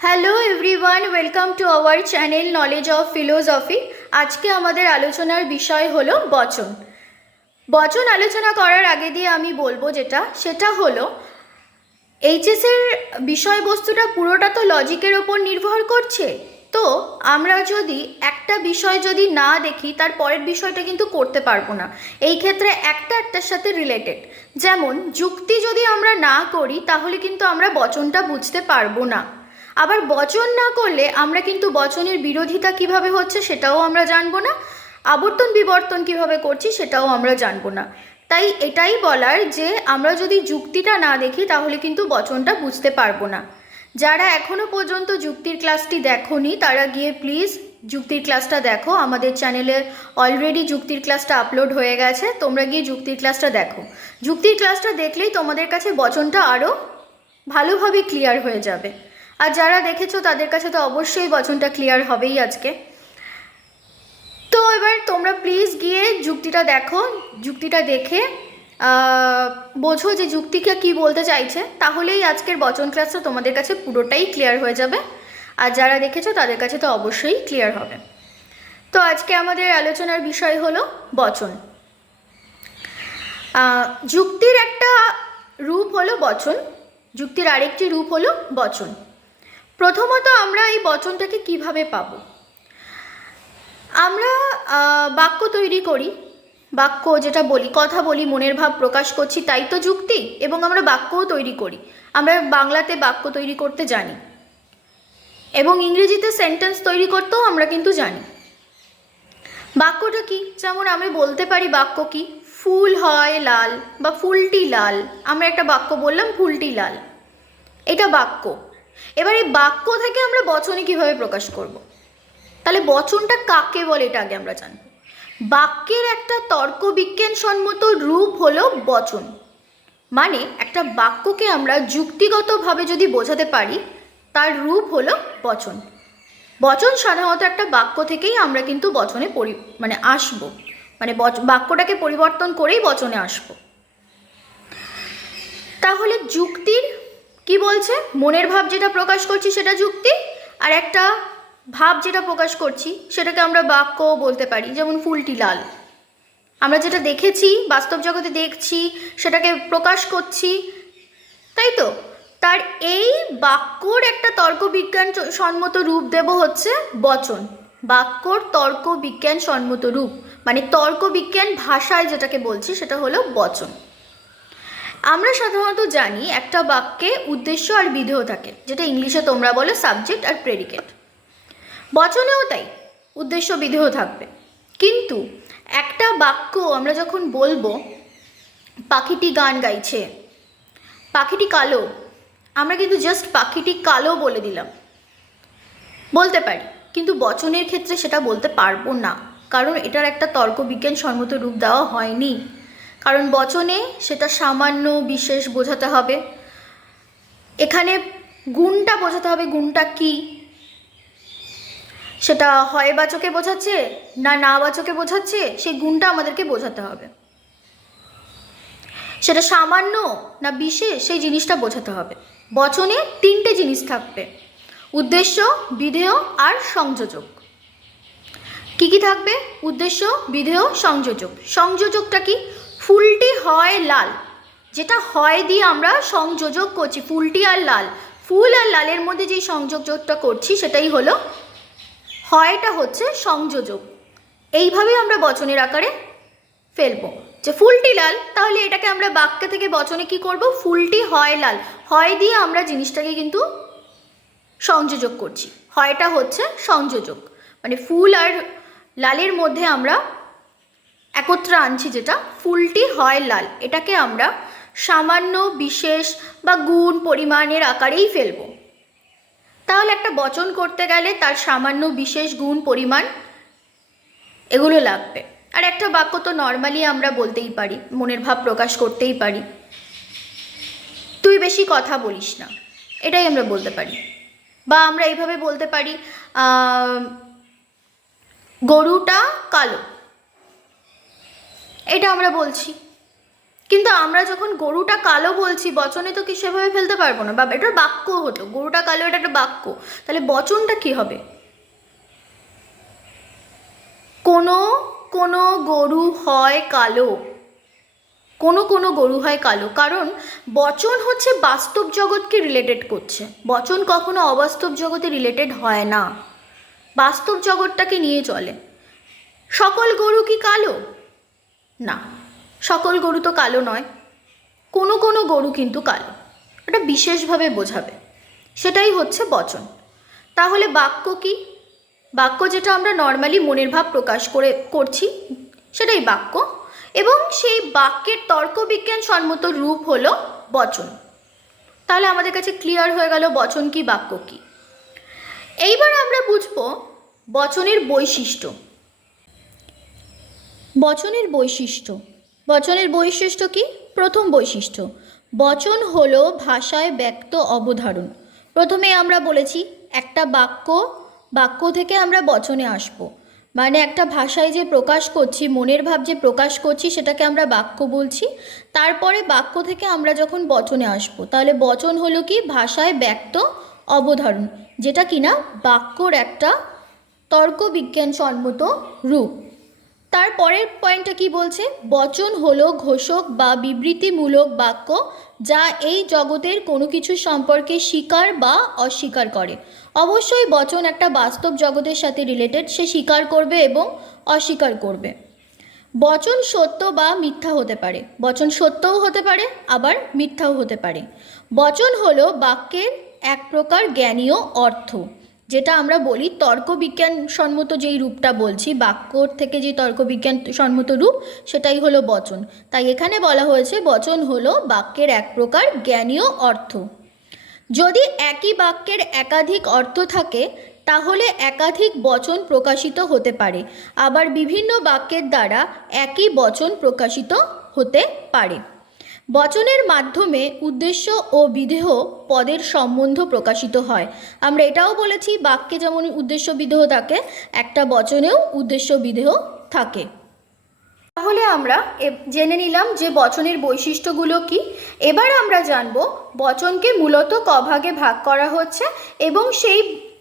Hello everyone welcome to our channel knowledge of philosophy আজকে আমাদের আলোচনার বিষয় হলো বচন। বচন আলোচনা করার আগে দিয়ে আমি বলব যেটা, সেটা হলো এইচএসের বিষয়বস্তুটা পুরোটা তো লজিকের ওপর নির্ভর করছে। তো আমরা যদি একটা বিষয় যদি না দেখি, তার পরের বিষয়টা কিন্তু করতে পারব না। এই ক্ষেত্রে একটা একটার সাথে রিলেটেড যেমন, যুক্তি যদি আমরা না করি, তাহলে কিন্তু আমরা বচনটা বুঝতে পারব না। আবার বচন না করলে আমরা কিন্তু বচনের বিরোধিতা কীভাবে হচ্ছে সেটাও আমরা জানব না। আবর্তন বিবর্তন কীভাবে করছি সেটাও আমরা জানব না। তাই এটাই বলার যে আমরা যদি যুক্তিটা না দেখি তাহলে কিন্তু বচনটা বুঝতে পারব না। যারা এখনও পর্যন্ত যুক্তির ক্লাসটি দেখোনি তারা গিয়ে প্লিজ যুক্তির ক্লাসটা দেখো। আমাদের চ্যানেলে অলরেডি যুক্তির ক্লাসটা আপলোড হয়ে গেছে, তোমরা গিয়ে যুক্তির ক্লাসটা দেখো। যুক্তির ক্লাসটা দেখলেই তোমাদের কাছে বচনটা আরও ভালোভাবে ক্লিয়ার হয়ে যাবে। আর যারা দেখেছ তাদের কাছে তো অবশ্যই বচনটা ক্লিয়ার হবেই আজকে। তো এবার তোমরা প্লিজ গিয়ে যুক্তিটা দেখো, যুক্তিটা দেখে বোঝো যে যুক্তিকে কি বলতে চাইছে, তাহলেই আজকের বচন ক্লাসটা তোমাদের কাছে পুরোটাই ক্লিয়ার হয়ে যাবে। আর যারা দেখেছ তাদের কাছে তো অবশ্যই ক্লিয়ার হবে। তো আজকে আমাদের আলোচনার বিষয় হলো বচন। যুক্তির একটা রূপ হলো বচন, যুক্তির আরেকটি রূপ হলো বচন। প্রথমত আমরা এই বচনটাকে কীভাবে পাবো? আমরা বাক্য তৈরি করি। বাক্য যেটা বলি, কথা বলি, মনের ভাব প্রকাশ করছি, তাই তো যুক্তি। এবং আমরা বাক্যও তৈরি করি। আমরা বাংলাতে বাক্য তৈরি করতে জানি। এবং ইংরেজিতে সেন্টেন্স তৈরি করতেও আমরা কিন্তু জানি। বাক্যটা কি? যেমন আমি বলতে পারি বাক্য কি? ফুল হয় লাল বা ফুলটি লাল। আমরা একটা বাক্য বললাম, ফুলটি লাল। এটা বাক্য। এবার এই বাক্য থেকে আমরা বচনে কীভাবে প্রকাশ করব। তাহলে বচনটা কাকে বলে এটা আগে আমরা জানব। বাক্যের একটা তর্ক বিজ্ঞানসম্মত রূপ হলো বচন। মানে একটা বাক্যকে আমরা যুক্তিগতভাবে যদি বোঝাতে পারি, তার রূপ হলো বচন। বচন সাধারণত একটা বাক্য থেকেই আমরা কিন্তু বচনে পরি মানে আসব। মানে বাক্যটাকে পরিবর্তন করেই বচনে আসব। তাহলে যুক্তির কি বলছে? মনের ভাব যেটা প্রকাশ করছি সেটা যুক্তি, আর একটা ভাব যেটা প্রকাশ করছি সেটাকে আমরা বাক্য বলতে পারি, যেমন ফুলটি লাল। আমরা যেটা দেখেছি, বাস্তব জগতে দেখছি, সেটাকে প্রকাশ করছি, তাই তো? তার এই বাক্যর একটা তর্ক বিজ্ঞান সম্মত রূপ দেব হচ্ছে বচন। বাক্যর তর্ক বিজ্ঞান সম্মত রূপ মানে তর্ক বিজ্ঞান ভাষায় যেটাকে বলছি সেটা হলো বচন। আমরা সাধারণত জানি একটা বাক্যে উদ্দেশ্য আর বিধেয় থাকে, যেটা ইংলিশে তোমরা বলো সাবজেক্ট আর প্রেডিকেট বচনেও তাই, উদ্দেশ্য বিধেয় থাকবে। কিন্তু একটা বাক্য আমরা যখন বলব, পাখিটি গান গাইছে, পাখিটি কালো, আমরা কিন্তু জাস্ট পাখিটি কালো বলে দিলাম। বলতে পারি, কিন্তু বচনের ক্ষেত্রে সেটা বলতে পারব না, কারণ এটার একটা তর্ক বিজ্ঞান সম্মত রূপ দেওয়া হয়নি। কারণ বচনে সেটা সামান্য বিশেষ বোঝাতে হবে। এখানে গুণটা বোঝাতে হবে, গুণটা কি? সেটা হয় বাচকে বোঝাচ্ছে না না বাচকে বোঝাচ্ছে, সেই গুণটা আমাদেরকে বোঝাতে হবে। সেটা সামান্য না বিশেষ, সেই জিনিসটা বোঝাতে হবে। বচনে তিনটে জিনিস থাকবে, উদ্দেশ্য, বিধেয় আর সংযোজক। কি কি থাকবে? উদ্দেশ্য, বিধেয়, সংযোজক। সংযোজকটা কি? ফুলটি হয় লাল। যেটা হয় দিয়ে আমরা সংযোজক করছি, ফুলটি আর লাল। ফুল আর লালের মধ্যে যে সংযোজকটা করছি, সেটাই হলো, হয়টা হচ্ছে সংযোজক। এইভাবে আমরা বচনের আকারে ফেলব। যে ফুলটি লাল, তাহলে এটাকে আমরা বাক্য থেকে বচনে কি করব? ফুলটি হয় লাল। হয় দিয়ে আমরা জিনিসটাকে কিন্তু সংযোজক করছি। হয়টা হচ্ছে সংযোজক। মানে ফুল আর লালের মধ্যে আমরা একত্রে আনছি যেটা, ফুলটি হয় লাল। এটাকে আমরা সামান্য বিশেষ বা গুণ পরিমাণের আকারেই ফেলব। তাহলে একটা বচন করতে গেলে তার সামান্য বিশেষ গুণ পরিমাণ এগুলো লাগবে। আর একটা বাক্য তো নর্মালি আমরা বলতেই পারি, মনের ভাব প্রকাশ করতেই পারি। তুই বেশি কথা বলিস না, এটাই আমরা বলতে পারি। বা আমরা এইভাবে বলতে পারি গরুটা কালো এটা আমরা বলছি। কিন্তু আমরা যখন গরুটা কালো বলছি, বচনে তো কি সেভাবে ফেলতে পারব না? বা এটা বাক্য হতো গরুটা কালো এটা একটা বাক্য। তাহলে বচনটা কি হবে? কোনো কোনো গরু হয় কালো। কোনো কোনো গরু হয় কালো। কারণ বচন হচ্ছে বাস্তব জগৎকে রিলেটেড করছে। বচন কখনো অবাস্তব জগতে রিলেটেড হয় না। বাস্তব জগৎটাকে নিয়ে চলে। সকল গরু কি কালো? না, সকল গরু তো কালো নয়। কোনো কোনো গরু কিন্তু কালো। এটা বিশেষভাবে বোঝাবে। সেটাই হচ্ছে বচন। তাহলে বাক্য কি? বাক্য যেটা আমরা নর্মালি মনের ভাব প্রকাশ করে করছি, সেটাই বাক্য। এবং সেই বাক্যের তর্কবিজ্ঞান সম্মত রূপ হলো বচন। তাহলে আমাদের কাছে ক্লিয়ার হয়ে গেল বচন কি, বাক্য কি। এইবার আমরা বুঝব বচনের বৈশিষ্ট্য। বচনের বৈশিষ্ট্য। বচনের বৈশিষ্ট্য কি? প্রথম বৈশিষ্ট্য, বচন হলো ভাষায় ব্যক্ত অবধারণ। প্রথমে আমরা বলেছি একটা বাক্য বাক্য থেকে আমরা বচনে আসব। মানে একটা ভাষায় যে প্রকাশ করছি, মনের ভাব যে প্রকাশ করছি, সেটাকে আমরা বাক্য বলছি। তারপরে বাক্য থেকে আমরা যখন বচনে আসব, তাহলে বচন হলো কি? ভাষায় ব্যক্ত অবধারণ, যেটা কিনা বাক্যর একটা তর্কবিজ্ঞানসম্মত রূপ। তারপরের পয়েন্টটা কি বলছে? বচন হলো ঘোষক বা বিবৃতিমূলক বাক্য যা এই জগতের কোনো কিছু সম্পর্কে স্বীকার বা অস্বীকার করে। অবশ্যই বচন একটা বাস্তব জগতের সাথে রিলেটেড সে স্বীকার করবে এবং অস্বীকার করবে। বচন সত্য বা মিথ্যা হতে পারে। বচন সত্যও হতে পারে, আবার মিথ্যাও হতে পারে। বচন হলো বাক্যের এক প্রকার জ্ঞানীয় অর্থ। যেটা আমরা বলি তর্কবিজ্ঞান সম্মত যেই রূপটা বলছি, বাক্যর থেকে যে তর্কবিজ্ঞান সম্মত রূপ, সেটাই হলো বচন। তাই এখানে বলা হয়েছে বচন হলো বাক্যের এক প্রকার জ্ঞানীয় অর্থ। যদি একই বাক্যের একাধিক অর্থ থাকে, তাহলে একাধিক বচন প্রকাশিত হতে পারে। আবার বিভিন্ন বাক্যের দ্বারা একই বচন প্রকাশিত হতে পারে। বচনের মাধ্যমে উদ্দেশ্য ও বিদেহ পদের সম্বন্ধ প্রকাশিত হয়। আমরা এটাও বলেছি, বাক্যে যেমন উদ্দেশ্য বিদেহ থাকে, একটা বচনেও উদ্দেশ্য বিদেহ থাকে। তাহলে আমরা জেনে নিলাম যে বচনের বৈশিষ্ট্যগুলো কি। এবার আমরা জানব, বচনকে মূলত কভাগে ভাগ করা হচ্ছে এবং সেই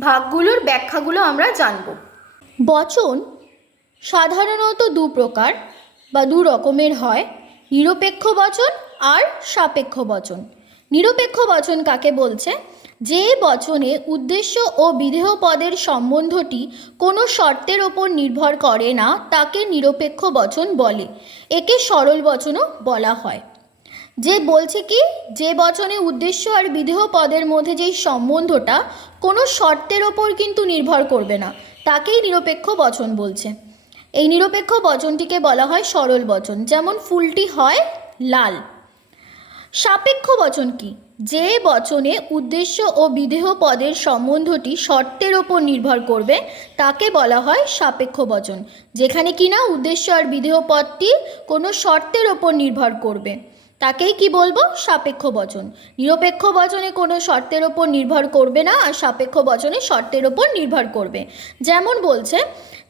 ভাগগুলোর ব্যাখ্যাগুলো আমরা জানব। বচন সাধারণত দু প্রকার বা দু রকমের হয়। নিরপেক্ষ বচন আর সাপেক্ষ বচন। নিরপেক্ষ বচন কাকে বলছে? যে বচনে উদ্দেশ্য ও বিধেয় পদের সম্বন্ধটি কোনো শর্তের ওপর নির্ভর করে না, তাকে নিরপেক্ষ বচন বলে। একে সরল বচনও বলা হয়। যে বলছে কি? যে বচনে উদ্দেশ্য আর বিধেয় পদের মধ্যে যেই সম্বন্ধটা কোনো শর্তের ওপর কিন্তু নির্ভর করবে না, তাকেই নিরপেক্ষ বচন বলছে। এই নিরপেক্ষ বচনটিকে বলা হয় সরল বচন। যেমন ফুলটি হয় লাল সাপেক্ষ বচন কি? যে বচনে উদ্দেশ্য ও বিদেহ পদের সম্বন্ধটি শর্তের ওপর নির্ভর করবে, তাকে বলা হয় সাপেক্ষ বচন, যেখানে কিনা উদ্দেশ্য আর বিদেহ পদটি কোনো শর্তের ওপর নির্ভর করবে। তাকেই কি বলব? সাপেক্ষ বচন। নিরপেক্ষ বচনে কোনো শর্তের ওপর নির্ভর করবে না আর সাপেক্ষ বচনে শর্তের ওপর নির্ভর করবে। যেমন বলছে,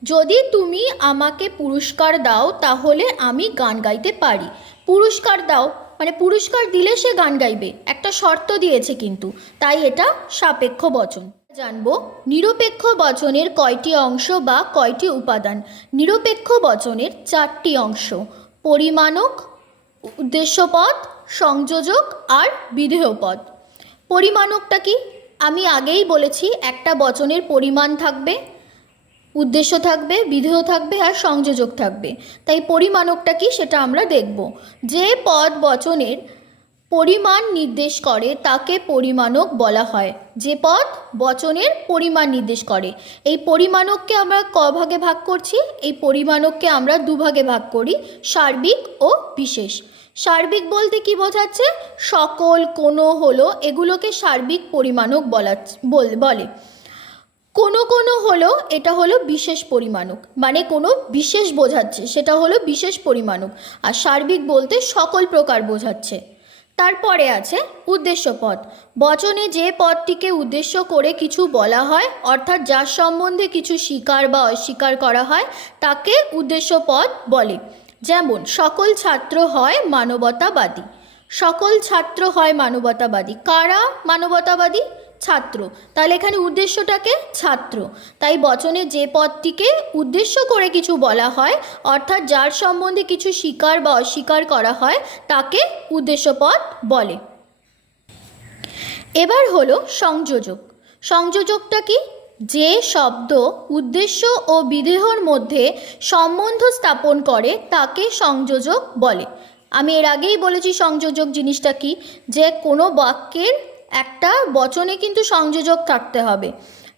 যদি তুমি আমাকে পুরস্কার দাও, তাহলে আমি গান গাইতে পারি। পুরস্কার দাও মানে পুরস্কার দিলে সে গান গাইবে। একটা শর্ত দিয়েছে কিন্তু, তাই এটা সাপেক্ষ বচন। জানব, নিরপেক্ষ বচনের কয়টি অংশ বা কয়টি উপাদান? নিরপেক্ষ বচনের চারটি অংশ, পরিমাণক, উদ্দেশ্যপদ, সংযোজক আর বিধেয় পদ পরিমাণকটা কি? আমি আগেই বলেছি একটা বচনের পরিমাণ থাকবে। উদ্দেশ্য থাকবে, বিধেয় থাকবে আর সংযোজক থাকবে। তাই পরিমাণকটা কি সেটা আমরা দেখব। যে পদ বচনের পরিমাণ নির্দেশ করে তাকে পরিমাণক বলা হয়। যে পদ বচনের পরিমাণ নির্দেশ করে। এই পরিমাণককে আমরা ক ভাগে ভাগ করছি। এই পরিমাণককে আমরা দুভাগে ভাগ করি। সার্বিক ও বিশেষ। সার্বিক বলতে কি বোঝাচ্ছে? সকল কোনো হলো এগুলোকে সার্বিক পরিমাণক বলা বল- কোনো কোনো হলো, এটা হলো বিশেষ পরিমাণক। মানে কোনো বিশেষ বোঝাচ্ছে, সেটা হলো বিশেষ পরিমাণক। আর সার্বিক বলতে সকল প্রকার বোঝাচ্ছে। তারপরে আছে উদ্দেশ্য পদ বচনে যে পদটিকে উদ্দেশ্য করে কিছু বলা হয়, অর্থাৎ যার সম্বন্ধে কিছু স্বীকার বা অস্বীকার করা হয়, তাকে উদ্দেশ্য পদ বলে। যেমন, সকল ছাত্র হয় মানবতাবাদী। সকল ছাত্র হয় মানবতাবাদী। কারা মানবতাবাদী? ছাত্র। তাহলে এখানে উদ্দেশ্যটাকে ছাত্র। তাই বচনে যে পদটিকে উদ্দেশ্য করে কিছু বলা হয়, অর্থাৎ যার সম্বন্ধে কিছু স্বীকার বা অস্বীকার করা হয়, তাকে উদ্দেশ্য পদ বলে। এবার হলো সংযোজক। সংযোজকটা কি? যে শব্দ উদ্দেশ্য ও বিদেহর মধ্যে সম্বন্ধ স্থাপন করে, তাকে সংযোজক বলে। আমি এর আগেই বলেছি সংযোজক জিনিসটা কি? যে কোনো বাক্যের একটা বচনে কিন্তু সংযোজক থাকতে হবে।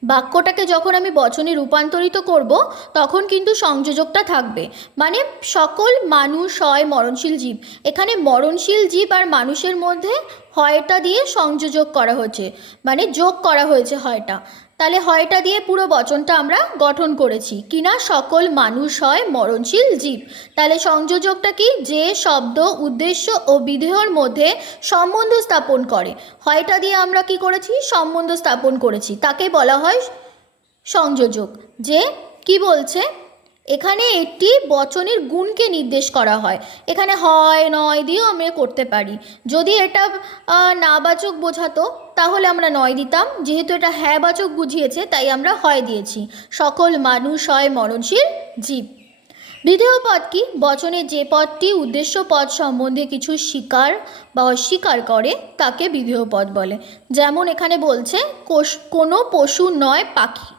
বাক্যটাকে যখন আমি বচনে রূপান্তরিত করব, তখন কিন্তু সংযোজকটা থাকবে। মানে সকল মানুষ হয় মরণশীল জীব। এখানে মরণশীল জীব আর মানুষের মধ্যে হয়টা দিয়ে সংযোজক করা হয়েছে। মানে যোগ করা হয়েছে হয়টা। তাহলে হয়টা দিয়ে পুরো বচনটা আমরা গঠন করেছি। কিনা সকল মানুষ হয় মরণশীল জীব। তাহলে সংযোজকটা কি? যে শব্দ, উদ্দেশ্য ও বিধেয়র মধ্যে সম্বন্ধ স্থাপন করে। হয়টা দিয়ে আমরা কি করেছি? সম্বন্ধ স্থাপন করেছি। তাকে বলা হয় সংযোজক। যে কি বলছে? এখানে একটি বচনের গুণকে নির্দেশ করা হয়। এখানে হয়, নয় দিয়েও আমরা করতে পারি। যদি এটা নাবাচক বোঝাতো, তাহলে আমরা নয় দিতাম। যেহেতু এটা হ্যাঁবাচক বুঝিয়েছে, তাই আমরা হয় দিয়েছি। সকল মানুষ হয় মরণশীল জীব। বিধেয় পদ কি? বচনে যে পদটি উদ্দেশ্য পদ সম্বন্ধে কিছু স্বীকার বা অস্বীকার করে, তাকে বিধেয় পদ বলে। যেমন এখানে বলছে কোনো পশু নয় পাখি।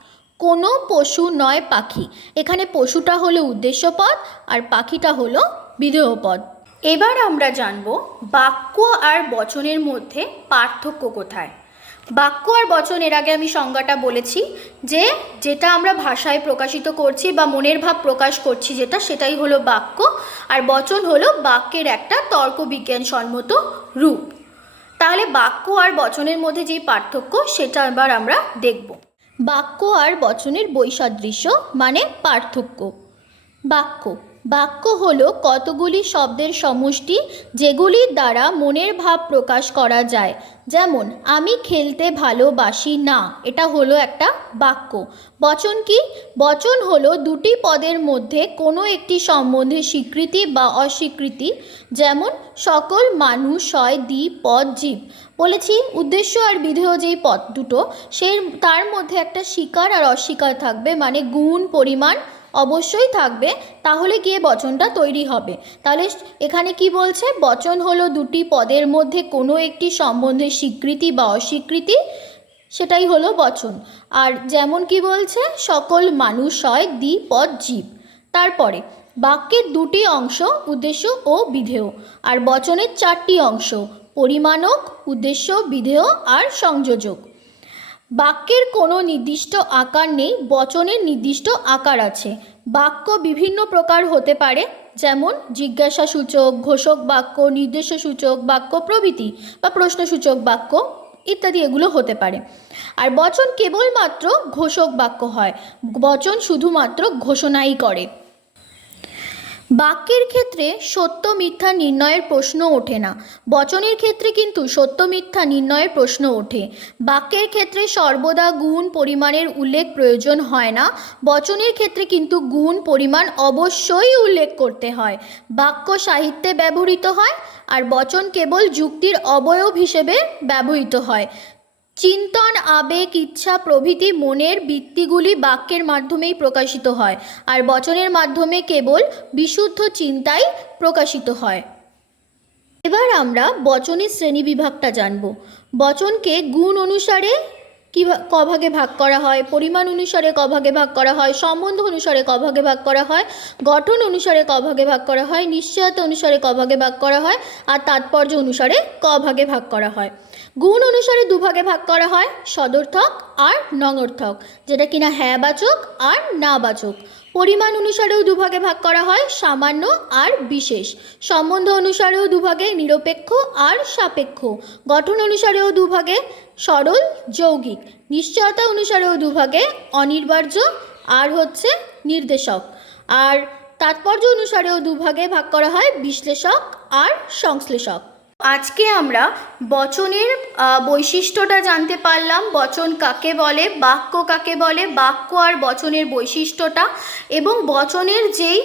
কোনো পশু নয় পাখি। এখানে পশুটা হলো উদ্দেশ্য পদ আর পাখিটা হলো বিধেয় পদ এবার আমরা জানব বাক্য আর বচনের মধ্যে পার্থক্য কোথায়। বাক্য আর বচন এর আগে আমি সংজ্ঞাটা বলেছি যে যেটা আমরা ভাষায় প্রকাশিত করছি বা মনের ভাব প্রকাশ করছি যেটা, সেটাই হলো বাক্য। আর বচন হলো বাক্যের একটা তর্ক বিজ্ঞানসম্মত রূপ। তাহলে বাক্য আর বচনের মধ্যে যেই পার্থক্য, সেটা এবার আমরা দেখব। বাক্য আর বচনের বৈসাদৃশ্য মানে পার্থক্য। বাক্য। বাক্য হল কতগুলি শব্দের সমষ্টি যেগুলির দ্বারা মনের ভাব প্রকাশ করা যায়। যেমন, আমি খেলতে ভালোবাসি না। এটা হলো একটা বাক্য। বচন কি? বচন হলো দুটি পদের মধ্যে কোনো একটি সম্বন্ধে স্বীকৃতি বা অস্বীকৃতি। যেমন, সকল মানুষ হয় দ্বি পদ জীব। বলেছি, উদ্দেশ্য আর বিধেয় যেই পদ দুটো সে তার মধ্যে একটা স্বীকার আর অস্বীকার থাকবে মানে গুণ, পরিমাণ অবশ্যই থাকবে, তাহলে গিয়ে বচনটা তৈরি হবে। তাহলে এখানে কি বলছে? বচন হলো দুটি পদের মধ্যে কোনো একটি সম্বন্ধে স্বীকৃতি বা অস্বীকৃতি, সেটাই হলো বচন। আর যেমন কি বলছে? সকল মানুষ হয় দ্বিপদ জীব। তারপরে, বাক্যের দুটি অংশ, উদ্দেশ্য ও বিধেয়। আর বচনের চারটি অংশ, পরিমাণক, উদ্দেশ্য, বিধেয় আর সংযোজক। বাক্যের কোনো নির্দিষ্ট আকার নেই, বচনের নির্দিষ্ট আকার আছে। বাক্য বিভিন্ন প্রকার হতে পারে, যেমন জিজ্ঞাসাসূচক, ঘোষক বাক্য, নির্দেশসূচক বাক্য, প্রভৃতি বা প্রশ্নসূচক বাক্য ইত্যাদি এগুলো হতে পারে। আর বচন কেবলমাত্র ঘোষক বাক্য হয়। বচন শুধুমাত্র ঘোষণাই করে। বাক্যের ক্ষেত্রে সত্য মিথ্যা নির্ণয়ের প্রশ্ন ওঠে না। বচনের ক্ষেত্রে কিন্তু সত্য মিথ্যা নির্ণয়ের প্রশ্ন ওঠে। বাক্যের ক্ষেত্রে সর্বদা গুণ পরিমাণের উল্লেখ প্রয়োজন হয় না। বচনের ক্ষেত্রে কিন্তু গুণ পরিমাণ অবশ্যই উল্লেখ করতে হয়। বাক্য সাহিত্যে ব্যবহৃত হয় আর বচন কেবল যুক্তির অবয়ব হিসেবে ব্যবহৃত হয়। চিন্তন, আবেগ, ইচ্ছা, প্রভৃতি মনের বৃত্তিগুলি বাক্যের মাধ্যমেই প্রকাশিত হয় আর বচনের মাধ্যমে কেবল বিশুদ্ধ চিন্তাই প্রকাশিত হয়। এবার আমরা বচনের শ্রেণীবিভাগটা জানব। বচনকে গুণ অনুসারে কী কভাগে ভাগ করা হয়? পরিমাণ অনুসারে কভাগে ভাগ করা হয়? সম্বন্ধ অনুসারে কভাগে ভাগ করা হয়? গঠন অনুসারে কভাগে ভাগ করা হয়? নিশ্চয়তা অনুসারে কভাগে ভাগ করা হয়? আর তাৎপর্য অনুসারে কভাগে ভাগ করা হয়? গুণ অনুসারে দুভাগে ভাগ করা হয়, সদর্থক আর নঙর্থক যেটা কিনা হ্যাঁ বাচক আর নাবাচক। পরিমাণ অনুসারেও দুভাগে ভাগ করা হয়, সামান্য আর বিশেষ। সম্বন্ধ অনুসারেও দুভাগে নিরপেক্ষ আর সাপেক্ষ। গঠন অনুসারেও দুভাগে সরল, যৌগিক। নিশ্চয়তা অনুসারেও দুভাগে অনির্বার্য আর হচ্ছে নির্দেশক। আর তাৎপর্য অনুসারেও দুভাগে ভাগ করা হয় বিশ্লেষক আর সংশ্লেষক। আজকে আমরা বচনের বৈশিষ্ট্যটা জানতে পারলাম। বচন কাকে বলে, বাক্য কাকে বলে, বাক্য আর বচনের বৈশিষ্ট্যটা এবং বচনের যেই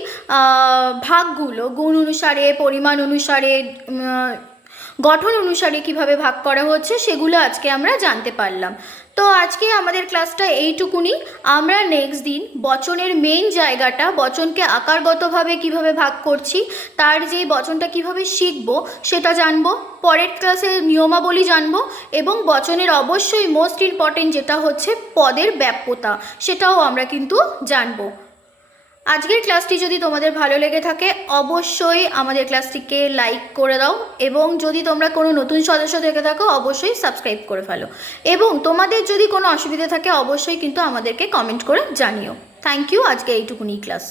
ভাগগুলো, গুণ অনুসারে, পরিমাণ অনুসারে গঠন অনুসারে কীভাবে ভাগ করা হচ্ছে, সেগুলো আজকে আমরা জানতে পারলাম। তো আজকে আমাদের ক্লাসটা এইটুকুনি। আমরা নেক্সট দিন বচনের মেইন জায়গাটা, বচনকে আকারগতভাবে কীভাবে ভাগ করছি, তার যেই বচনটা কীভাবে শিখব, সেটা জানব, পরের ক্লাসে নিয়মাবলী জানব, এবং বচনের অবশ্যই মোস্ট ইম্পর্টেন্ট যেটা হচ্ছে পদের ব্যাপ্যতা, সেটাও আমরা কিন্তু জানব। আজকের ক্লাসটি যদি তোমাদের ভালো লেগে থাকে, অবশ্যই আমাদের ক্লাসটিকে লাইক করে দাও এবং যদি তোমরা কোনো নতুন সদস্য থেকে থাকো, অবশ্যই সাবস্ক্রাইব করে ফেলো। এবং তোমাদের যদি কোনো অসুবিধা থাকে, অবশ্যই কিন্তু আমাদেরকে কমেন্ট করে জানিও। থ্যাংক ইউ আজকে এইটুকুনি ক্লাস।